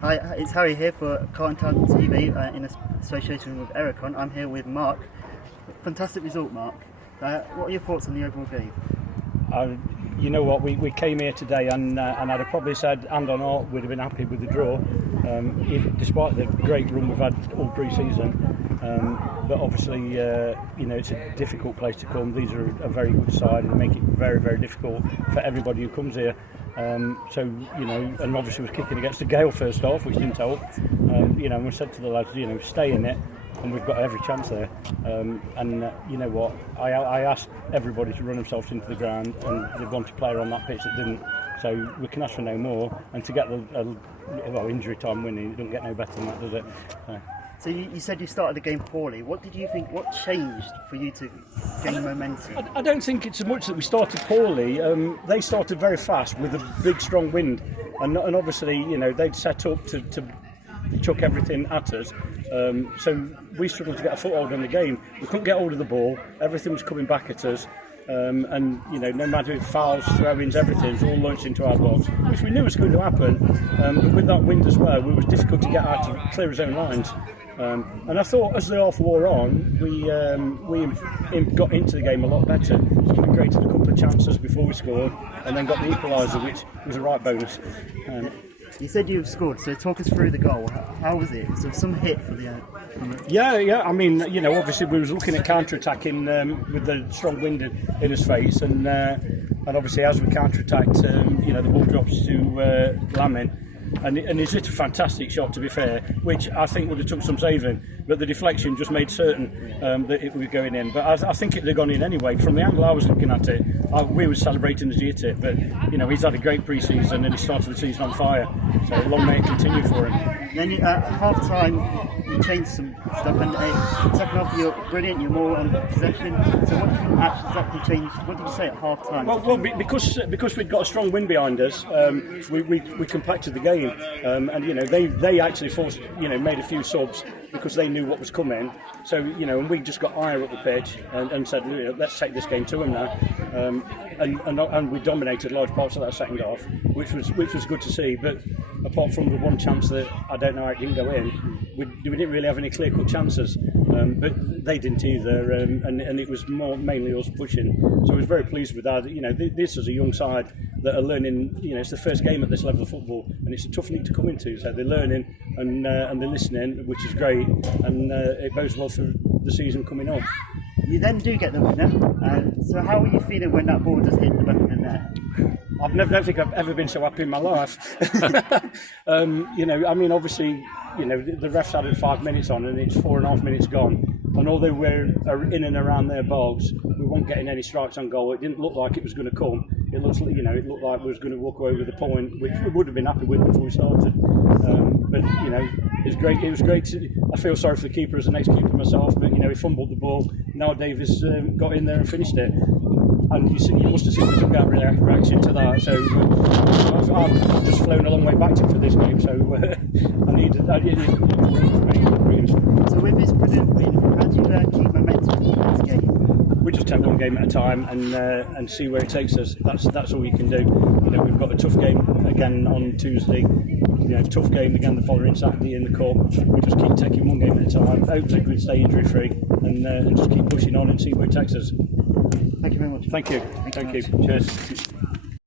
Hi, it's Harry here for Carlton TV in association with Ericon. I'm here with Mark. Fantastic result, Mark. What are your thoughts on the overall game? You know what, we came here today and I'd have probably said, hand on heart, we'd have been happy with the draw, despite the great run we've had all pre-season. But obviously, it's a difficult place to come. These are a very good side and they make it very, very difficult for everybody who comes here. And obviously was kicking against the gale first off, which didn't help. And we said to the lads, stay in it, and we've got every chance there. You know what, I asked everybody to run themselves into the ground, and they've gone to player on that pitch that didn't. So we can ask for no more, and to get the injury time winning, it doesn't get no better than that, does it? So you said you started the game poorly. What did you think? What changed for you to gain momentum? I don't think it's so much that we started poorly. They started very fast with a big, strong wind, and obviously, they'd set up to chuck everything at us. So we struggled to get a foothold in the game. We couldn't get hold of the ball. Everything was coming back at us. No matter if fouls, throw-ins, everything was all launched into our box, which we knew was going to happen. But with that wind as well, it was difficult to get out to clear his own lines. And I thought as the half wore on, we got into the game a lot better. We created a couple of chances before we scored, and then got the equaliser, which was a right bonus. You said you've scored, so talk us through the goal. How was it? So some hit for the... Yeah. I mean, obviously we was looking at counter-attacking with the strong wind in his face, and obviously as we counter-attacked, the ball drops to Lamin. And he's hit a fantastic shot, to be fair, which I think would have took some saving, but the deflection just made certain that it was going in. But I think it would have gone in anyway. From the angle I was looking at it, we were celebrating as he hit it, but he's had a great pre-season and he started the season on fire, so long may it continue for him. Then at half-time you changed some stuff, and second half you're brilliant, you're more on possession. So what do you think exactly changed? What did you say at half-time? Well, because we'd got a strong wind behind us, we compacted the game. They actually forced, made a few subs because they knew what was coming. So, and we just got higher up the pitch and said, let's take this game to them now. And we dominated large parts of that second half, which was good to see. But apart from the one chance that I don't know how it didn't go in, we didn't really have any clear-cut chances. But they didn't either, and it was mainly us pushing. So I was very pleased with that. This is a young side that are learning. It's the first game at this level of football, and it's a tough league to come into. So they're learning and they're listening, which is great, and it bodes well for the season coming up. You then do get the winner. So how were you feeling when that ball just hit the back of the net? I don't think I've ever been so happy in my life. Obviously, the refs added 5 minutes on, and it's 4.5 minutes gone. And although we're in and around their bogs, we weren't getting any strikes on goal. It didn't look like it was going to come. It looked like we was going to walk away with a point, which we would have been happy with before we started. But it's great. It was great. I feel sorry for the keeper as an ex-keeper myself, but he fumbled the ball. Now Davis got in there and finished it. And you must have seen the dugout reaction to that. So I've just flown a long way back for this game. So I needed So with this brilliant win, how do you keep momentum in this game? We just take one game at a time and see where it takes us. That's all you can do. We've got a tough game again on Tuesday. Tough game again the following Saturday in the cup. We just keep taking one game at a time. Hopefully we stay injury free and just keep pushing on and see where it takes us. Thank you very much. Thank you. Cheers.